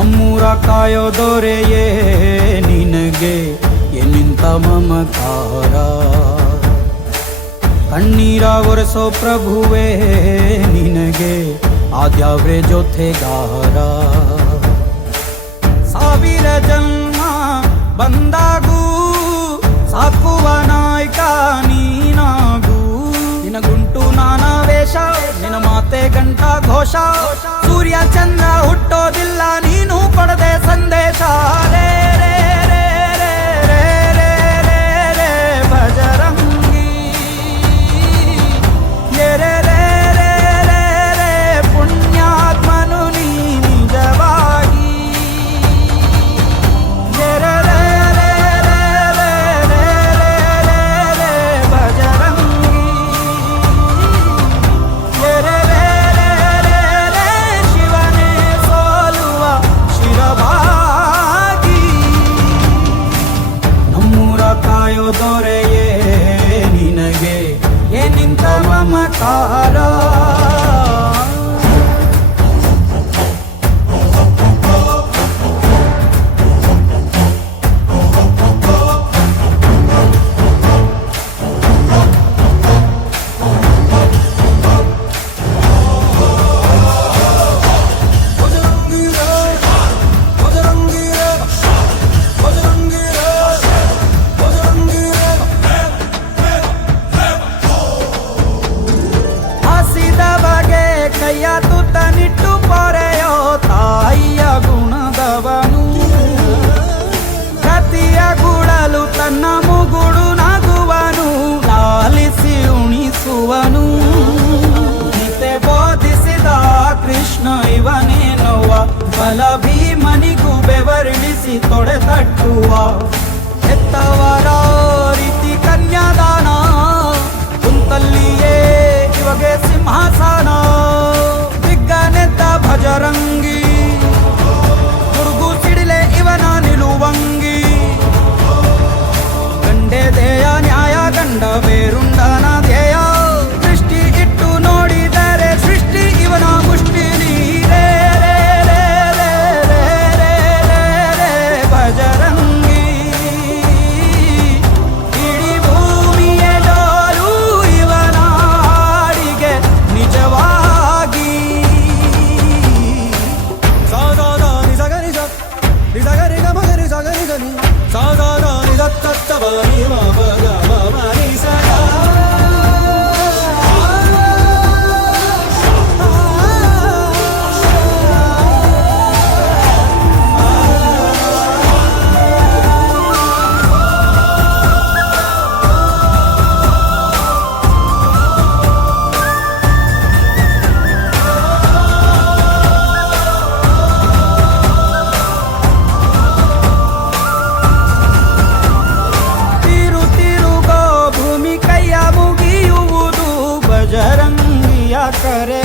ನಮ್ಮೂರ ಕಾಯೋ ದೊರೆಯೇ ನಿನಗೆ ಎನ್ನಿಂತ ಮಮಕಾರ, ಕಣ್ಣೀರ ಒರೆಸೋ ಪ್ರಭುವೇ ನಿನಗೆ ಆದ್ಯಾವ್ರೆ ಜೊತೆಗಾರ. ಸಾವಿರ ಜನ್ಮ ಬಂದಾಗೂ ಸಾಕುವ ನಾಯಕ ನೀನಾಗೂ, ನಿನಗುಂಟು ನಾನಾ ವೇಷ ನಿನ ಮಾತೆ ಗಂಟ ಘೋಷ, ಸೂರ್ಯ ಚಂದ್ರ ಹುಟ್ಟೋದಿಲ್ಲ ನೀನು ಕೊಡದೆ ಸಂದೇಶ. ರೇ ರೇ ರೇ ರೇ ರೇ ರೇ ರೇ ರೇ ಭಜರಂಗಿ, ರೇ ರೇ ರೇ ರೇ ರೇ ಪುಣ್ಯಾತ್ಮನು ನೀ ನಿಜವಾಗಿ. ರೇ ರೇ ರೇ ರೇ ರೇ ರೇ ರೇ ರೇ ರೇ ಭಜರಂಗಿ, ರೇ ರೇ ರೇ ರೇ ರೇ ಶಿವನೇ ಸೋಲುವ ಶಿರಭಾಗಿ. ನಮ್ಮೂರ ಕಾಯೋ ದೊರೆಯೇ ನಿನಗೆ ಏನಿಂತ ಮಮಕಾರ. ಹಸಿದ ಬಗೆ ಕೈಯ ತುತ್ತನಿಟ್ಟು ಪೊರೆಯೋ ತಾಯಿಯ ಗುಣದವನು, ಕತಿಯ ಗುಳಲು ತನ್ನ ಮುಗುಡು ನಗುವನು, ಲಾಲಿಸಿ ಉಣಿಸುವನು. ಗೀತೆ ಬೋಧಿಸಿದ ಕೃಷ್ಣ ಇವನೇನೋವ, ಬಲ ಭೀಮನಿಗೂ ಬೆವರಿಳಿಸಿ ತೊಡೆ ತಟ್ಟುವ. ಹೆತ್ತವರ ರೀತಿ ಕನ್ಯಾದಾನ, ಕುಂತಲ್ಲಿಯೇ ಇವಾಗೆ ಸಿಂಹಾಸನ. ದಿಗ್ಗನೆದ್ದ ಭಜರಂಗಿ, ಗುರುಗು ಸಿಡಿಲೆ ಇವನ ನಿಲುವಂಗಿ. ಗಂಡೆ ದೇಯ ನ್ಯಾಯ ಗಂಡ ಬೇರುಂಡನ ಧ್ಯೇಯ, ದೃಷ್ಟಿ ಇಟ್ಟು ನೋಡಿದರೆ ಸೃಷ್ಟಿ ಇವನ ಮುಷ್ಟಿ. ರೇ ರೇ ರೇ ರೇ ರೇ ರೇ ರೇ ರೇ ಭಜರಂಗಿ, ಇಡೀ ಭೂಮಿಯ ಡೋಲು ಇವನ ಹಾಡಿಗೆ ನಿಜವಾಗಿ. ಸಾಧಾರ ನಿಜಗ ನಿಜ ನಿಜಗ ರಿಗ ಮಗ ನಿಜಗ ನಿಜ ನಿ, ಸಾಧಾರ ನಿಜ ತತ್ತವ ನಿಮ ಮಗ ಮಮ ನಿಸಗ. ತಿರು ತಿರುಗೋ ಭೂಮಿ ಕೈಯ ಮುಗಿಯುವುದು ಭಜರಂಗಿಯ ಕರೆ.